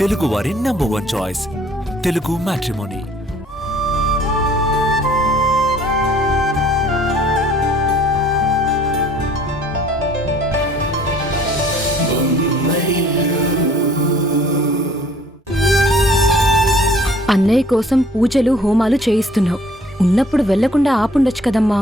తెలుగువారి number 1 choice Telugu matrimony. అన్నయ్య కోసం పూజలు హోమాలు చేయిస్తున్నావు. ఉన్నప్పుడు వెళ్లకుండా ఆపుండొచ్చు కదమ్మా.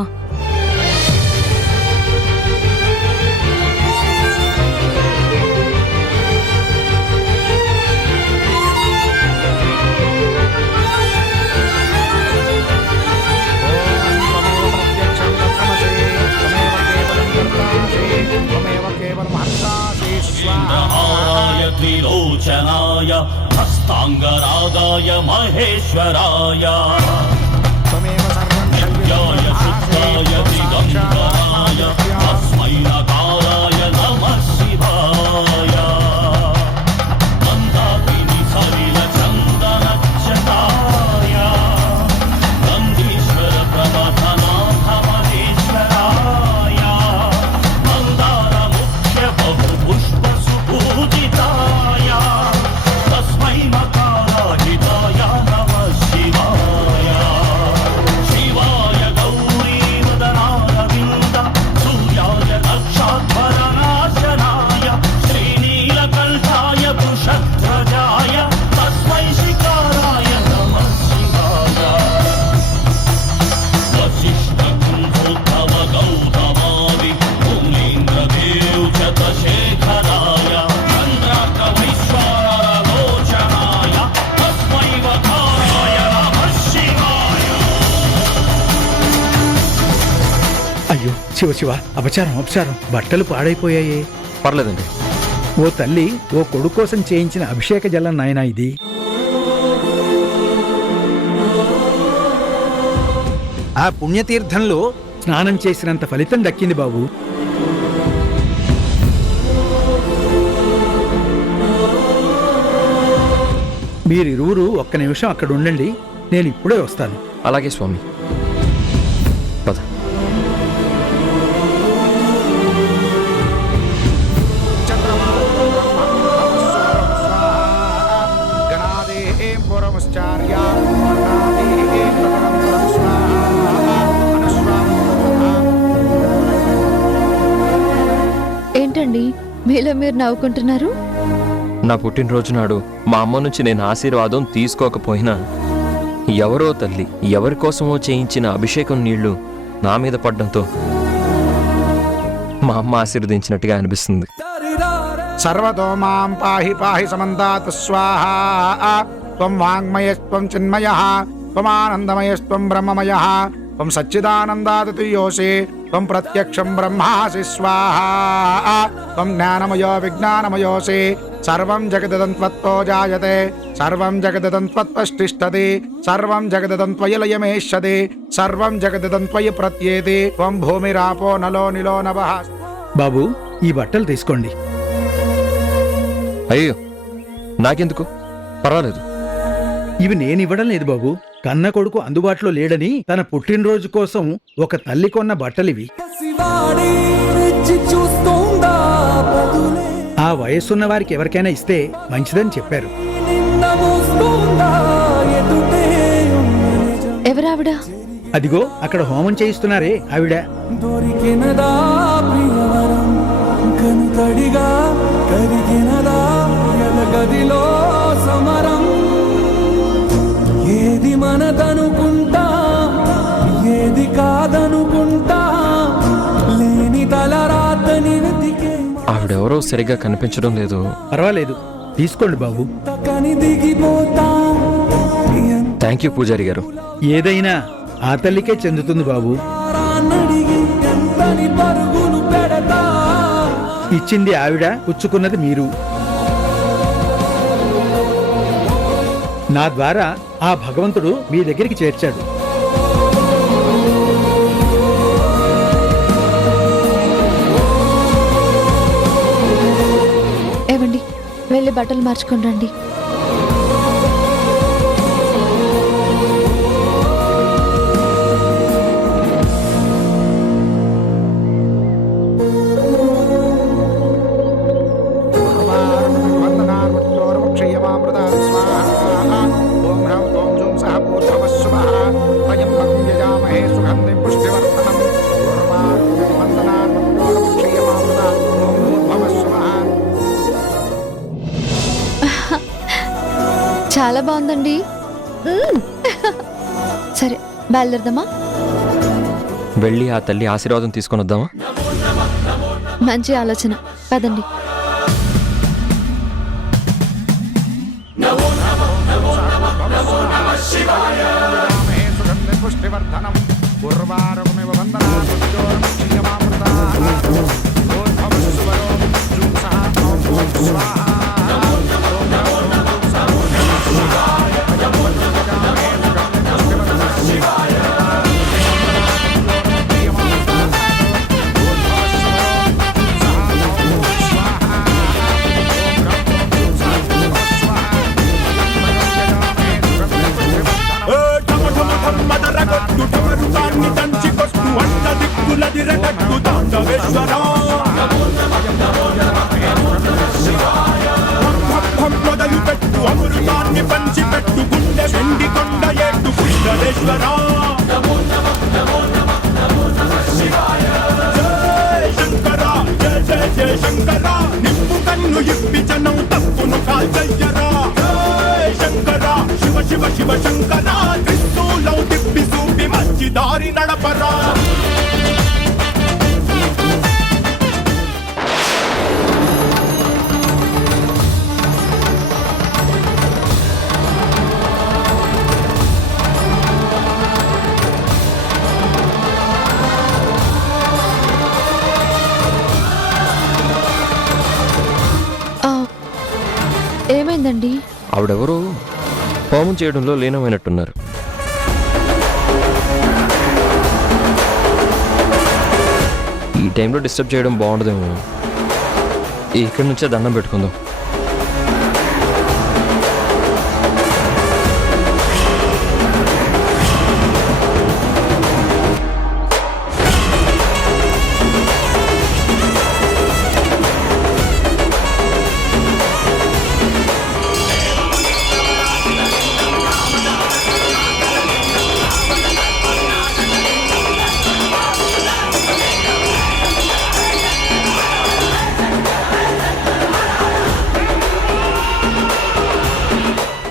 त्रिलोचनाय हस्तांगरागाय महेश्वराय नित्याय शुद्धाय दिगंबराय तस्मै नकाराय नमः शिवाय मंदाकिनी सलिल चंदन चटाय गंधीश्वर प्रबधनाथ महेश्वराय मंदार मुख्य बहु पुष्प सुपूजिताय तस्मै मकाराजिताय नमः शिवाय शिवाय गौरी वदनारविन्द सूर्याय दक्षाध्वरनाशनाय श्रीनीलकण्ठाय वृषध्वजाय तस्मै शिकाराय नमः शिवाय वसिष्ठकुम्भोद्भव गौतमादि मुनीन्द्रदेव च शेखराय चन्द्राकवैश्वानरलोचनाय तस्मै वकाराय नमः शिवाय. అయ్యో శివ శివ, అపచారం అపచారం, బట్టలు పాడైపోయాయే. పర్లేదండి. ఓ తల్లి, ఓ కొడుకు కోసం చేయించిన అభిషేక జలం నాయనా ఇది. ఆ పుణ్యతీర్థంలో స్నానం చేసినంత ఫలితం దక్కింది బాబు. మీరిరువురు ఒక్క నిమిషం అక్కడ ఉండండి, నేను ఇప్పుడే వస్తాను. అలాగే స్వామి. పద. ఏంటండి మీలో మీరు నవ్వుకుంటున్నారు? నా పుట్టినరోజు నాడు మా అమ్మ నుంచి నేను ఆశీర్వాదం తీసుకోకపోయినా ఎవరో తల్లి ఎవరి కోసమో చేయించిన అభిషేకం నీళ్లు నా మీద పడ్డంతో మా అమ్మ ఆశీర్వదించినట్టుగా అనిపిస్తుంది. సర్వతో మాం పాహి పాహి సమంతాత్ స్వాహా. త్వం వాంగ్మయస్త్వం చిన్మయః, త్వమానందమయస్త్వం బ్రహ్మమయః, త్వం సచ్చిదానందాదితుయోసి, త్వం ప్రత్యక్షం బ్రహ్మాసి స్వాహా. త్వం జ్ఞానమయో విజ్ఞానమయోసి. సర్వం జగదదం త్వత్తో జాయతే, సర్వం జగదదం త్వత్తిష్టతి, సర్వం జగదదం త్వయి లయమేష్యతి, సర్వం జగదదం త్వయి ప్రత్యేతి. త్వం భూమిరాపో నలో నిలో నభః. బాబు, ఈ బట్టలు తీసుకోండి. అయ్యో నాకెందుకు, పర్వాలేదు. ఇవి నేనివ్వడం లేదు బాబు, కన్న కొడుకు అందుబాటులో లేడని తన పుట్టినరోజు కోసం ఒక తల్లి కొన్న బట్టలివి. ఆ వయస్సున్న వారికి ఎవరికైనా ఇస్తే మంచిదని చెప్పారు. ఎవరావిడ? అదిగో అక్కడ హోమం చేయిస్తున్నారే ఆవిడ. ఏది మనదనుకుంటా, ఏది కాదనుకుంటా, లేని తలరాతని వెతికే. ఆవిడెవరో సరిగ్గా కనిపించడం లేదు. పర్వాలేదు, తీసుకోండి బాబు. థ్యాంక్ యూ పూజారి గారు. ఏదైనా ఆ తల్లికే చెందుతుంది బాబు. ఇచ్చింది ఆవిడ, పుచ్చుకున్నది మీరు. నా ద్వారా ఆ భగవంతుడు మీ దగ్గరికి చేర్చాడు. ఏవండి, వెళ్ళి బట్టలు మార్చుకొని రండి. వందనార్వక్షయమామృత చాలా బాగుందండి. మ్మ్. సరే బయలుదేరదామా? వెళ్ళి ఆ తల్లి ఆశీర్వాదం తీసుకొని వద్దామా? మంచి ఆలోచన, పదండి. పుష్టివర్ధనం పూర్వారకమివ మొదలు పెట్టు అమృతాన్ని పంచి పెట్టు గుండె వెండి కొండ ఏటు కుండలేశ్వరా. శంకరా జయ జయ జయ శంకరా, నిప్పు కన్ను ఇప్పి జనం తప్పును కాల్చయ్యరా. శంకరా శివ శివ శివ శంకరా, త్రిశూలం తిప్పి చూపి మంచి దారి నడపరా. ఏమైందండి? ఆవిడెవరో హోమం చేయడంలో లీనమైనట్టున్నారు. ఈ టైంలో డిస్టర్బ్ చేయడం బాగుండదేమో. ఇక్కడి నుంచే దండం పెట్టుకుందాం.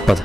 పద.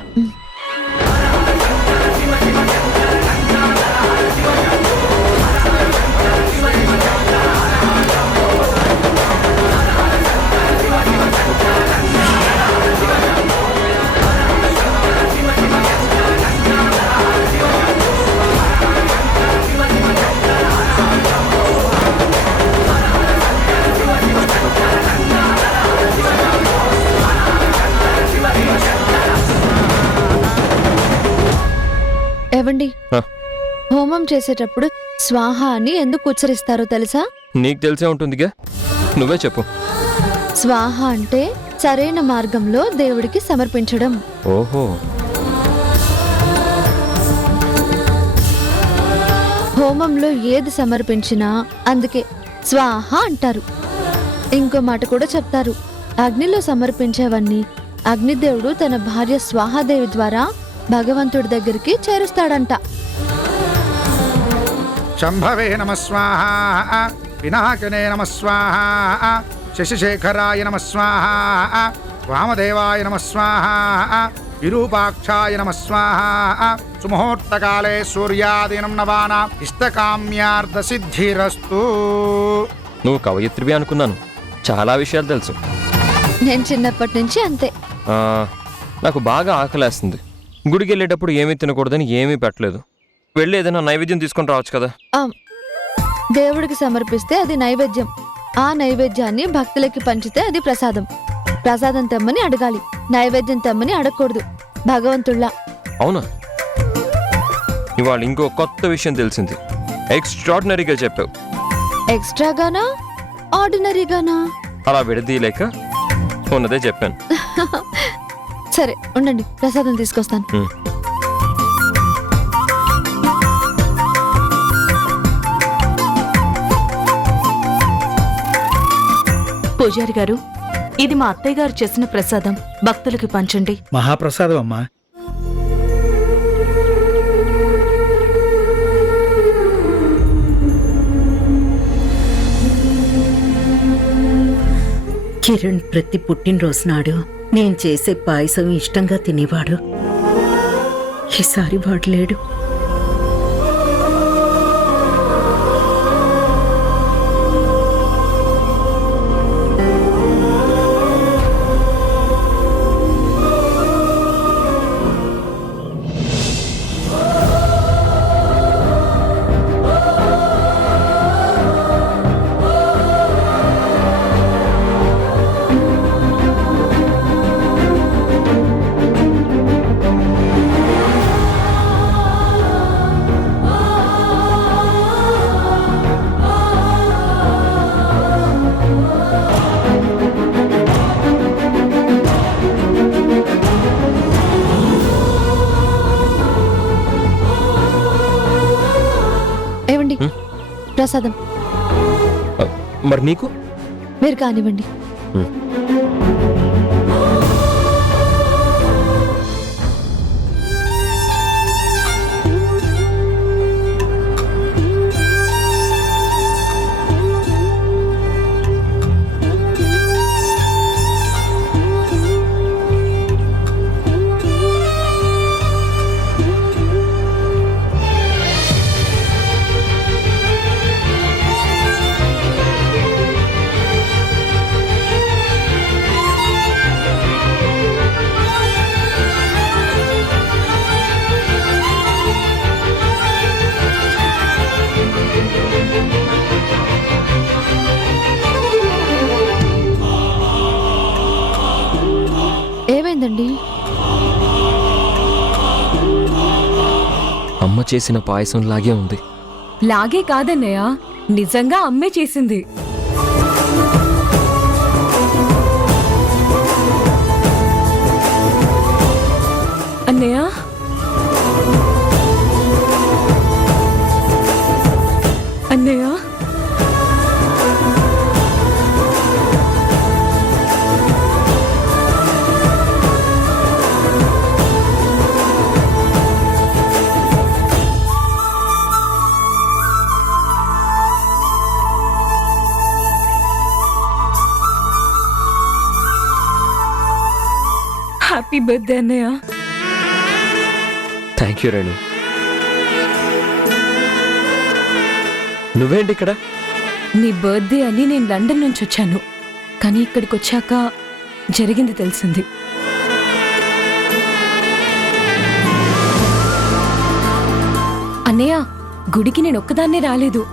ఏవండి, హోమం చేసేటప్పుడు స్వాహ అని ఎందుకు ఉచ్చరిస్తారో తెలుసా? నీకు తెలిసే ఉంటుందిగా, నువ్వే చెప్పు. స్వాహ అంటే సరైన మార్గంలో దేవుడికి సమర్పించడం. ఓహో. హోమంలో ఏది సమర్పించినా అందుకే స్వాహ అంటారు. ఇంకో మాట కూడా చెప్తారు, అగ్నిలో సమర్పించేవన్నీ అగ్నిదేవుడు తన భార్య స్వాహాదేవి ద్వారా భగవంతుడి దగ్గరికి చేరుస్తాడంట. శంభవే నమ స్వాహ, పినాకనే నమ స్వాహ, శశిశేఖరాయ నమ స్వాహ, వామదేవాయ నమ స్వాహ, విరూపాక్షాయ నమ స్వాహ. సుముహూర్తకాలే సూర్యాదీనం నవానా ఇష్టకామ్యార్థ సిద్ధిరస్తు. నువ్వు కవయిత్రివి అనుకున్నాను, చాలా విషయాలు తెలుసు. నేను చిన్నప్పటి నుంచి అంతే. నాకు బాగా ఆకలేస్తుంది. గుడికి వెళ్ళేటప్పుడు ఏమీ తినకూడదని ఏమీ పెట్టలేదు. వెళ్ళి ఏదైనా నైవేద్యం తీసుకొని రావచ్చు కదా. దేవుడికి సమర్పిస్తే అది నైవేద్యం. ఆ నైవేద్యాన్ని భక్తులకి పంచితే అది ప్రసాదం. ప్రసాదం తెమ్మని అడగాలి, నైవేద్యం తెమ్మని అడగకూడదు. భగవంతుళ్ళ. అవునా? ఇవాళ ఇంకో కొత్త విషయం తెలిసింది. ఎక్స్ట్రాడినరీగా చెప్పావు. ఎక్స్ట్రాగానా ఆర్డినరీగానా? అలా విడదీయలేక ఉన్నదే చెప్పాను. సరే ఉండండి, ప్రసాదం తీసుకొస్తాను. పూజారి గారు, ఇది మా అత్తయ్య గారు చేసిన ప్రసాదం, భక్తులకి పంచండి. మహాప్రసాదం అమ్మా. కిరణ్ ప్రతి పుట్టినరోజు నాడు నేను చేసే పాయసం ఇష్టంగా తినేవాడు. ఈసారి వాడు లేడు. ఏవండి, ప్రసాదం మరి నీకు? మీరు కానివ్వండి. ఏమైందండి? అమ్మ చేసిన పాయసంలాగే ఉంది. లాగే కాదన్నయ్య, నిజంగా అమ్మే చేసింది. అన్నయ్య, అన్నయ్య, హ్యాపీ బర్త్డే అన్నయ్య. Thank you Renu. నువ్వేంటి ఇక్కడ? నీ బర్త్డే అని నేను లండన్ నుంచి వచ్చాను, కానీ ఇక్కడికి వచ్చాక జరిగింది తెలిసింది. అన్నయ్య, గుడికి నేను ఒక్కదాన్నే రాలేదు.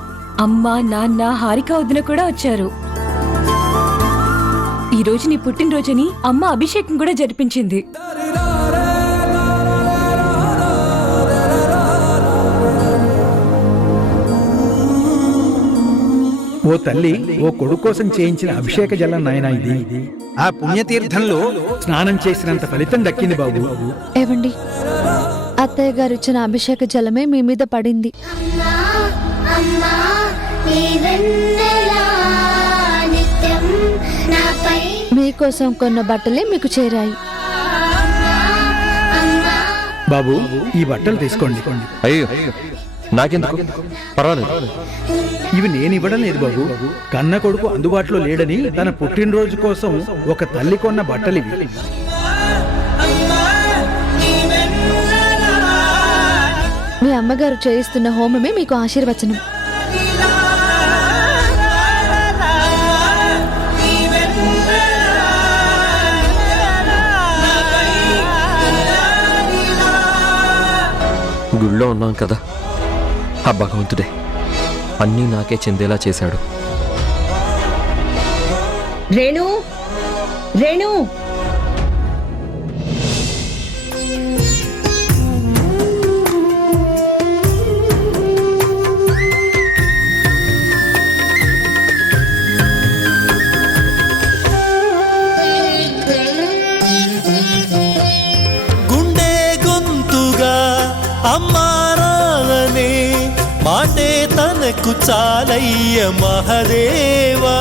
అమ్మ, నాన్న, హారిక వదిన కూడా వచ్చారు. ఈ రోజు నీ పుట్టినరోజని అమ్మ అభిషేకం కూడా జరిపించింది. ఓ తల్లి, ఓ కొడుకు కోసం చేయించిన అభిషేక జలం నాయనా ఇది. ఆ పుణ్యతీర్థంలో స్నానం చేసినంత ఫలితం దక్కింది బాబు. ఏవండి, అత్తయ్య గారు ఇచ్చిన అభిషేక జలమే మీ మీద పడింది. మీకోసం కొన్న బట్టలే మీకు చేరాయి. బాబు, ఈ బట్టలు తీసుకోండి. అయ్యో, నాకెందుకు? పర్వాలేదు. ఇవి నేను ఇవ్వడం లేదు బాబు. కన్న కొడుకు అందుబాటులో లేడని తన పుట్టినరోజు కోసం ఒక తల్లి కొన్న బట్టలు ఇవి. మీ అమ్మగారు చేయిస్తున్న హోమమే మీకు ఆశీర్వచనం. గుళ్ళో ఉన్నాం కదా, ఆ భగవంతుడే అన్నీ నాకే చెందేలా చేశాడు. రేణు, రేణు, గుండె గొంతుగా అమ్మారాలనే మాటే తనకు చాలయ్య మహదేవా.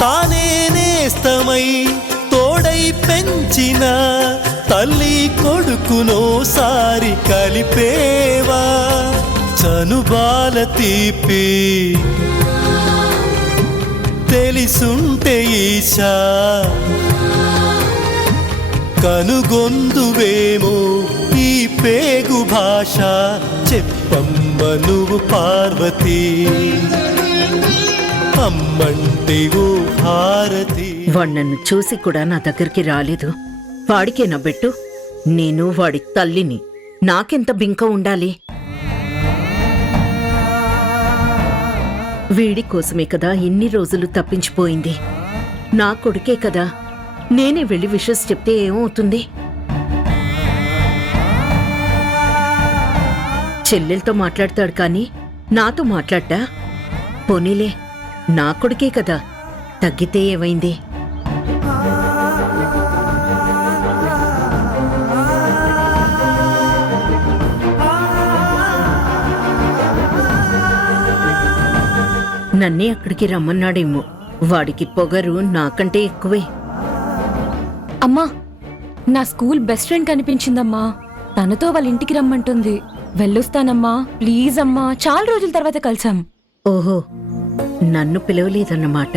తానే నేస్తమై తోడై పెంచిన తల్లి కొడుకునోసారి కలిపేవా. చనుబాల తీపి తెలిసుంటే ఈశా కనుగొందువేమో ఈ పేగు భాష చెప్పమ్మ నువ్వు పార్వతీ అమ్మంటే ఓ భారతి. వాడు నన్ను చూసి కూడా నా దగ్గరికి రాలేదు. వాడికే నవ్వెట్టు. నేను వాడి తల్లిని. నాకెంత బింక ఉండాలి? వీడి కోసమే కదా ఇన్ని రోజులు తప్పించిపోయింది. నా కొడుకే కదా. నేనే వెళ్ళి విషస్ చెప్తే ఏమవుతుంది? చెల్లెలతో మాట్లాడతాడు కానీ నాతో మాట్లాడ్డా? పోనీలే, నా కొడుకే కదా. తగ్గితే ఏమైంది? నన్నే అక్కడికి రమ్మన్నాడేమో. వాడికి పొగరు నాకంటే ఎక్కువే. అమ్మా, నా స్కూల్ బెస్ట్ ఫ్రెండ్ కనిపించిందమ్మా. తనతో వాళ్ళ ఇంటికి రమ్మంటుంది. వెళ్ళొస్తానమ్మా, ప్లీజ్ అమ్మా. చాలా రోజుల తర్వాత కలిసాం. ఓహో, నన్ను పిలవలేదన్నమాట.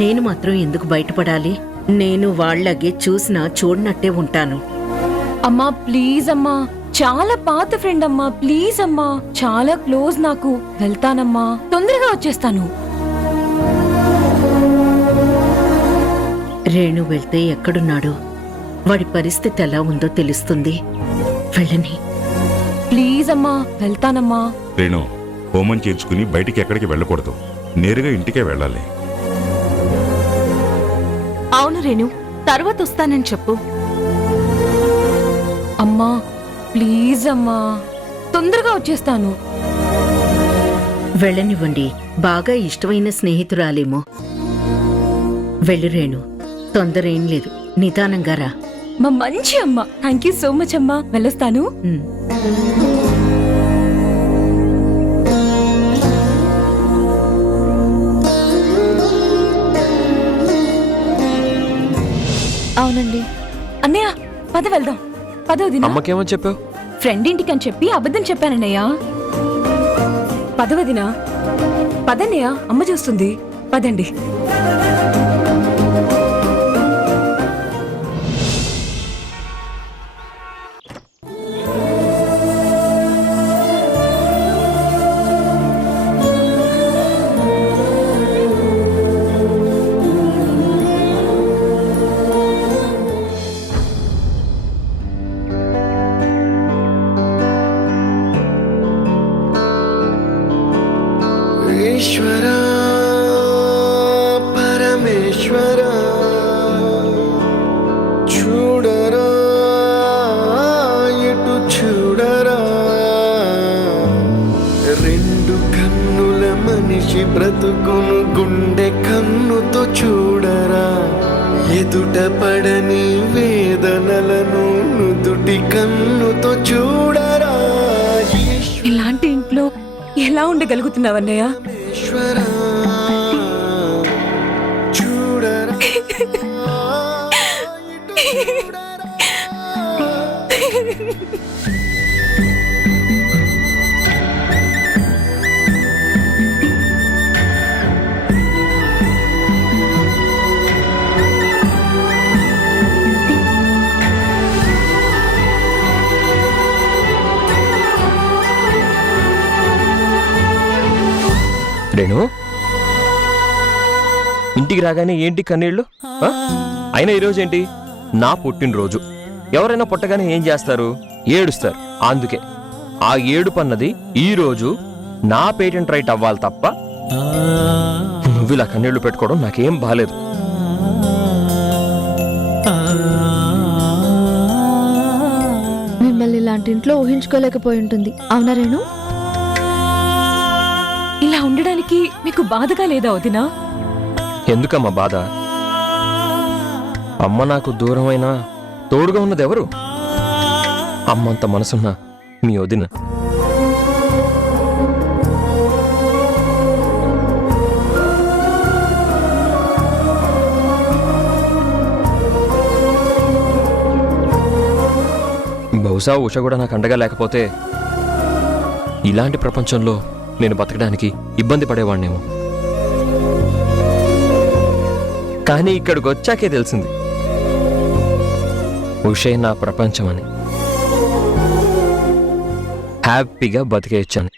నేను మాత్రం ఎందుకు బయటపడాలి? నేను వాళ్ళగే చూసినా చూడనట్టే ఉంటాను. అమ్మా ప్లీజ్ అమ్మా, చాలా పాత ఫ్రెండ్ అమ్మా. ప్లీజ్ అమ్మా, చాలా క్లోజ్ నాకు. వెళ్తానమ్మా, తొందరగా వచ్చేస్తాను. రేణు వెళ్తే ఎక్కడున్నాడో, వాడి పరిస్థితి ఎలా ఉందో తెలుస్తుంది. వెళ్ళని. ప్లీజ్ అమ్మా, వెళ్తానమ్మా. రేణు, హోమం చేర్చుకుని బయటికి ఎక్కడికి వెళ్ళకూడదు. నేరుగా ఇంటికే వెళ్ళాలి. అవును రేణు, తర్వాత వస్తానని చెప్పు. అమ్మా ప్లీజ్ అమ్మా, తొందరగా వచ్చేస్తాను. వెళ్ళనివ్వండి. బాగా ఇష్టమైన స్నేహితురాలేమో. వెళ్ళు రేణు, తొందర ఏం లేదు. నిదానంగా రా. మా మంచి అమ్మ. థ్యాంక్ యూ సో మచ్ అమ్మా. వెళ్ళొస్తాను. అవునండి. అన్నయ్య పద వెళ్దాం. పద వదినా. అమ్మకేమని చెప్పావు? ఫ్రెండ్ ఇంటికి అని చెప్పి అబద్ధం చెప్పానన్నయ్య. పద వదినా. పదన్నయ్య, అమ్మ చూస్తుంది. పదండి. ఈశ్వరా పరమేశ్వరా చూడరా ఎటు చూడరా, రెండు కన్నుల మనిషి బ్రతుకును గుండె కన్నుతో చూడరా, ఎదుట పడని వేదనలను నుదుటి కన్నుతో చూడరా. ఇలాంటి ఇంట్లో ఎలా ఉండగలుగుతున్నావన్నయ్య? ఈశ్వరా చూడరా రేణు, ఇంటికి రాగానే ఏంటి కన్నీళ్ళు? అయినా ఈరోజు ఏంటి? నా పుట్టినరోజు. ఎవరైనా పుట్టగానే ఏం చేస్తారు? ఏడుస్తారు. అందుకే ఆ ఏడుపన్నది ఈరోజు నా పేటెంట్ రైట్ అవ్వాలి తప్ప నువ్వు ఇలా కన్నీళ్లు పెట్టుకోవడం నాకేం బాలేదు. మిమ్మల్ని ఇలాంటి ఇంట్లో ఊహించుకోలేకపోయి ఉంటుంది. అవునా రేణు? ఇలా ఉండడానికి మీకు బాధగా లేదా వదినా? ఎందుకమ్మా బాధ? అమ్మ నాకు దూరమైనా తోడుగా ఉన్నదెవరు? అమ్మంత మనసున్న మీ వదిన. బహుశా ఉష కూడా నాకు అండగా లేకపోతే ఇలాంటి ప్రపంచంలో నేను బతకడానికి ఇబ్బంది పడేవాణ్ణేమో. కానీ ఇక్కడికి వచ్చాకే తెలిసింది ఉషే నా ప్రపంచం అని. హ్యాపీగా బతికేయచ్చాను.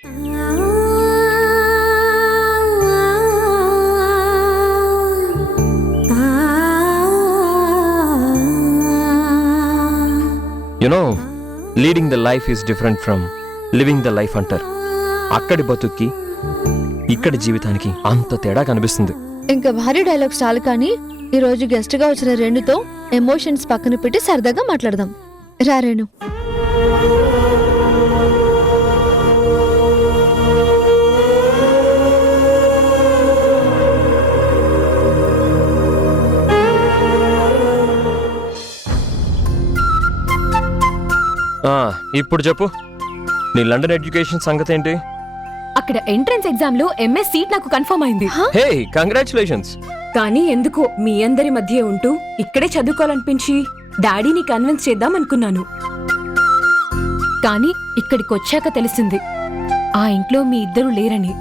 You know leading the life is different from living the life అంటారు. అక్కడి బతుక్కి ఇక్కడి జీవితానికి అంత తేడా కనిపిస్తుంది. ఇంకా భారీ డైలాగ్స్ చాలు కానీ ఈ రోజు గెస్ట్ గా వచ్చిన రేణుతో ఎమోషన్స్ పక్కన పెట్టి సరదాగా మాట్లాడదాం. రా రేణు. ఇప్పుడు చెప్పు, నీ లండన్ ఎడ్యుకేషన్ సంగతి ఏంటి? అక్కడ ఎంట్రన్స్ ఎగ్జామ్ లో ఎంఎస్ సీట్ నాకు కన్ఫర్మ్ అయింది. హే కంగ్రాచులేషన్స్. కానీ ఎందుకో మీ అందరి మధ్య ఉంటూ ఇక్కడే చదువుకోవాలనిపించి డాడీని కన్విన్స్ చేద్దాం అనుకున్నాను. కానీ ఇక్కడికి వచ్చాక తెలిసింది ఆ ఇంట్లో మీ ఇద్దరు లేరని.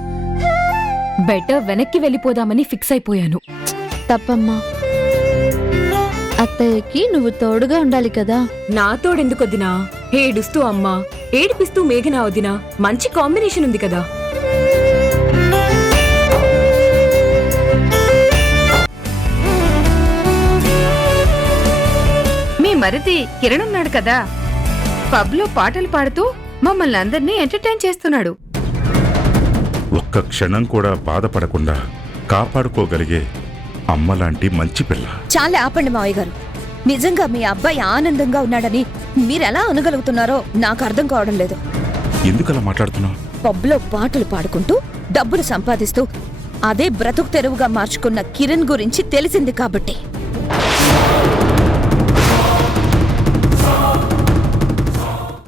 బెటర్ వెనక్కి వెళ్ళిపోదామని ఫిక్స్ అయిపోయాను. తప్పమ్మా, అత్తయ్యకి నువ్వు తోడుగా ఉండాలి కదా. నా తోడెందుకొద్దినా? ఏడుస్తూ అమ్మా, ఏడిపిస్తూ మేఘనా వదినా, మంచి కాంబినేషన్ ఉంది కదా. మీ మరిది కిరణ్ ఉన్నాడు కదా, పబ్ లో పాటలు పాడుతూ మమ్మల్ని అందరినీ ఎంటర్టైన్ చేస్తున్నాడు. ఒక్క క్షణం కూడా బాధపడకుండా కాపాడుకోగలిగే అమ్మలాంటి మంచి పిల్ల. చాలా ఆపండి మావయ్య గారు. నిజంగా మీ అబ్బాయి ఆనందంగా ఉన్నాడని మీరెలా అనగలుగుతున్నారో నాకు అర్థం కావడం లేదు. ఎందుకలా మాట్లాడుతున్నావు? పబ్లో పాటలు పాడుకుంటూ డబ్బులు సంపాదిస్తూ అదే బ్రతుకు తెరువుగా మార్చుకున్న కిరణ్ గురించి తెలిసింది కాబట్టి.